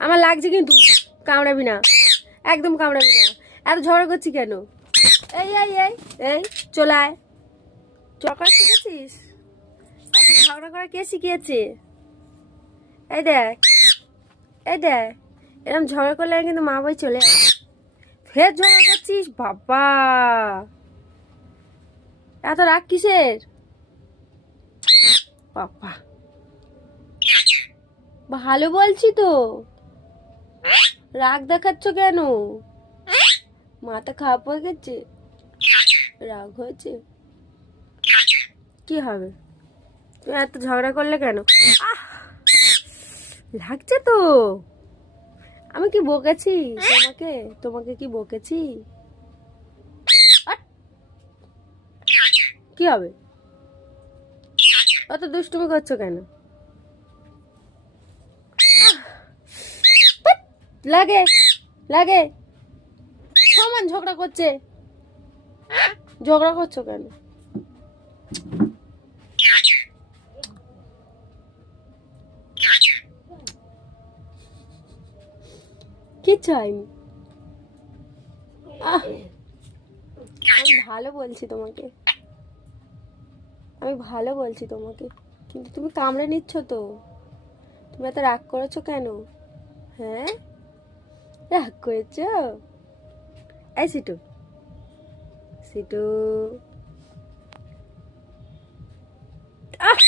আমার লাগছে কিন্তু, কামড়াবি না, একদম কামড়াবি না। এত ঝগড়া করছি কেন? এই এই এই এই চলে আয়। চকরা শিখেছিস? ঝগড়া করা কে শিখিয়েছে? এই দেখ, এই দেখ, এরকম ঝগড়া করলে কিন্তু মা বাড়ি চলে আয়। ফের ঝগড়া করছিস? বাবা, এত রাগ কিসের? বাবা, ভালো বলছি তো, রাগ দেখাচ্ছ কেন? মাথা খারাপ হয়ে গেছে? রাগ হয়েছে? কি হবে? তুমি এত ঝগড়া করলে কেন? আহ, লাগছে তো। আমি কি বকেছি তোমাকে? তোমাকে কি বকেছি? আট! কি হবে? অত দুষ্টুমি করছো কেন? ধ্যাৎ, লাগে লাগে, সমান ঝগড়া করছে। ঝগড়া করছো কেন? কিচ্ছু হয়নি। আহ, আমি ভালো বলছি তোমাকে, আমি ভালো বলছি তোমাকে, কিন্তু তুমি কামড়ে নিচ্ছ তো। তুমি এত রাগ করেছো কেন? হ্যাঁ, রাগ করেছো? এই সিটু, সিটু, আহ